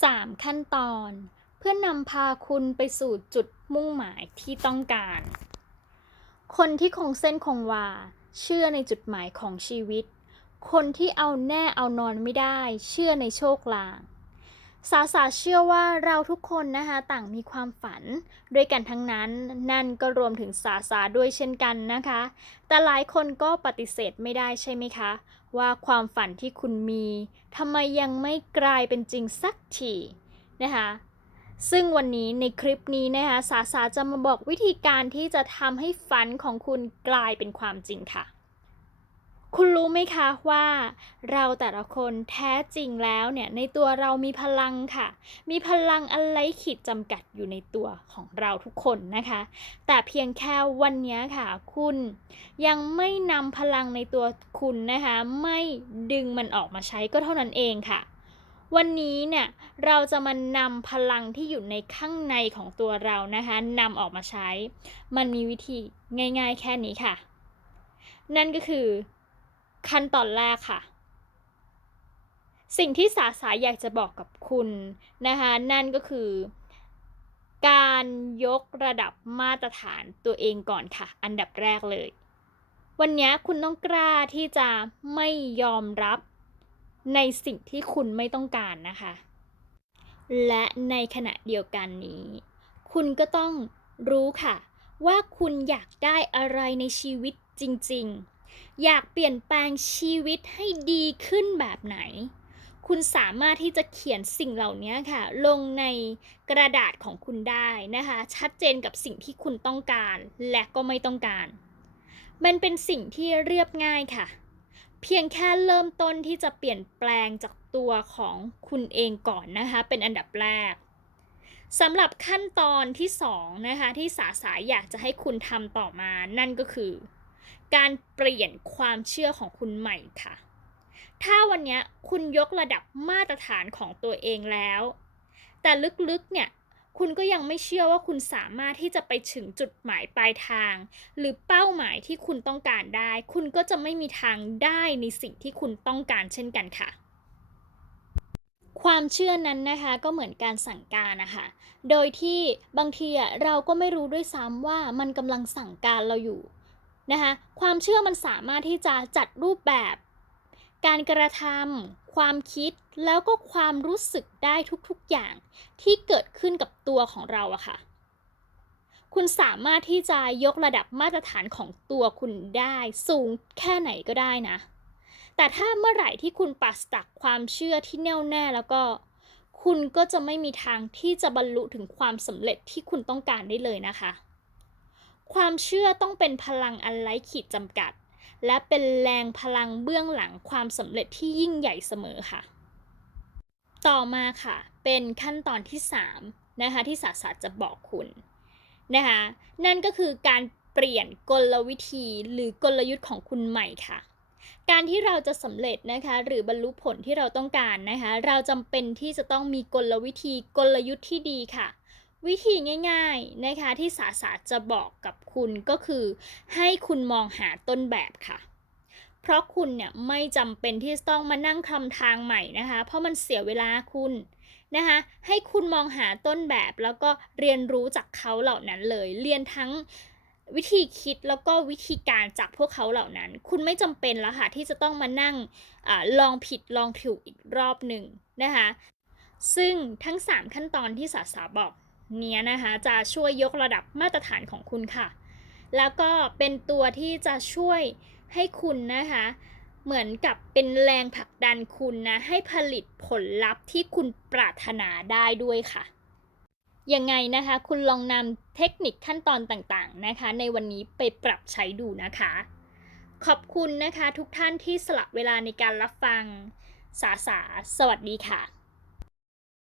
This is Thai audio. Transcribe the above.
3 ขั้นตอน เพื่อนำพาคุณไปสู่จุดมุ่งหมายที่ต้องการ คนที่คงเส้นคงวา เชื่อในจุดหมายของชีวิต คนที่เอาแน่เอานอนไม่ได้ เชื่อในโชคลาง สาสาเชื่อว่าเราทุกคนนะคะต่างมีความฝันด้วยกันทั้งนั้น นั่นก็รวมถึงสาสาด้วยเช่นกันนะคะ แต่หลายคนก็ปฏิเสธไม่ได้ใช่ไหมคะ ว่าความฝันที่คุณมีทำไมยังไม่กลายเป็นจริงสักทีนะคะซึ่งวันนี้ในคลิปนี้นะคะสาสาจะมาบอกวิธีการที่จะทำให้ฝันของคุณกลายเป็นความจริงค่ะ คุณรู้ไหมคะว่าเราแต่ละคนแท้จริงแล้วเนี่ยในตัวเรามีพลังค่ะ มีพลังอะไรขีดจำกัดอยู่ในตัวของเราทุกคนนะคะ แต่เพียงแค่วันนี้ค่ะ คุณยังไม่นำพลังในตัวคุณนะคะ ไม่ดึงมันออกมาใช้ก็เท่านั้นเองค่ะวันนี้เนี่ยเราจะมานำพลังที่อยู่ในข้างในของตัวเรานะคะนำออกมาใช้ มันมีวิธีง่ายๆแค่นี้ค่ะ นั่นก็คือ ขั้นตอนแรกค่ะ สิ่งที่สาสาอยากจะบอกกับคุณนะคะนั่นก็คือ การยกระดับมาตรฐานตัวเองก่อนค่ะ อันดับแรกเลย วันนี้คุณต้องกล้าที่จะไม่ยอมรับในสิ่งที่คุณไม่ต้องการนะคะ และในขณะเดียวกันนี้ คุณก็ต้องรู้ค่ะ ว่าคุณอยากได้อะไรในชีวิตจริง ๆ อยากเปลี่ยนแปลงชีวิตให้ดีขึ้นแบบไหน คุณสามารถที่จะเขียนสิ่งเหล่านี้ค่ะ ลงในกระดาษของคุณได้นะคะ ชัดเจนกับสิ่งที่คุณต้องการและก็ไม่ต้องการ มันเป็นสิ่งที่เรียบง่ายค่ะ เพียงแค่เริ่มต้นที่จะเปลี่ยนแปลงจากตัวของคุณเองก่อนนะคะ เป็นอันดับแรกสำหรับขั้นตอนที่2นะคะที่สาสายอยากจะให้คุณทำต่อมานั่นก็คือ การเปลี่ยนความเชื่อของคุณใหม่ค่ะ ถ้าวันนี้คุณยกระดับมาตรฐานของตัวเองแล้ว แต่ลึกๆเนี่ยคุณก็ยังไม่เชื่อว่าคุณสามารถที่จะไปถึงจุดหมายปลายทาง หรือเป้าหมายที่คุณต้องการได้ คุณก็จะไม่มีทางได้ในสิ่งที่คุณต้องการเช่นกันค่ะ ความเชื่อนั้นนะคะก็เหมือนการสั่งการนะคะ โดยที่บางทีอะเราก็ไม่รู้ด้วยซ้ำว่ามันกำลังสั่งการเราอยู่ นะคะความเชื่อมันสามารถที่จะจัดรูปแบบ การกระทำความคิดแล้วก็ความรู้สึกได้ทุกๆอย่างที่เกิดขึ้นกับตัวของเราอะค่ะ คุณสามารถที่จะยกระดับมาตรฐานของตัวคุณได้สูงแค่ไหนก็ได้นะ แต่ถ้าเมื่อไหร่ที่คุณปราศจากความเชื่อที่แน่วแน่แล้วก็ คุณก็จะไม่มีทางที่จะบรรลุถึงความสำเร็จที่คุณต้องการได้เลยนะคะ ความเชื่อต้องเป็นพลังอันไร้ขีดจำกัด และเป็นแรงพลังเบื้องหลังความสำเร็จที่ยิ่งใหญ่เสมอค่ะ ต่อมาค่ะ เป็นขั้นตอนที่ 3 นะคะ ที่ศาสตร์จะบอกคุณนะคะ นั่นก็คือการเปลี่ยนกลวิธีหรือกลยุทธ์ของคุณใหม่ค่ะ การที่เราจะสำเร็จนะคะ หรือบรรลุผลที่เราต้องการนะคะ เราจำเป็นที่จะต้องมีกลวิธีกลยุทธ์ที่ดีค่ะ วิธีง่ายๆนะคะที่ศาสตร์จะบอกกับคุณก็คือ ให้คุณมองหาต้นแบบค่ะ เพราะคุณเนี่ยไม่จำเป็นที่จะต้องมานั่งคำทางใหม่นะคะ เพราะมันเสียเวลาคุณนะคะให้คุณมองหาต้นแบบแล้วก็เรียนรู้จากเขาเหล่านั้นเลย เรียนทั้งวิธีคิดแล้วก็วิธีการจากพวกเขาเหล่านั้น คุณไม่จำเป็นแล้วค่ะที่จะต้องมานั่งอลองผิดลองถูกอีกรอบหนึ่งนะคะ ซึ่งทั้ง 3 ขั้นตอนที่ศาสาบอก นี้ยนะคะ จะช่วยยกระดับมาตรฐานของคุณค่ะ แล้วก็เป็นตัวที่จะช่วยให้คุณนะคะ เหมือนกับเป็นแรงผลักดันคุณนะ ให้ผลิตผลลัพธ์ที่คุณปรารถนาได้ด้วยค่ะยังไงนะคะ คุณลองนำเทคนิคขั้นตอนต่างๆนะคะ ในวันนี้ไปปรับใช้ดูนะคะ ขอบคุณนะคะทุกท่านที่สละเวลาในการรับฟัง สาสา สวัสดีค่ะ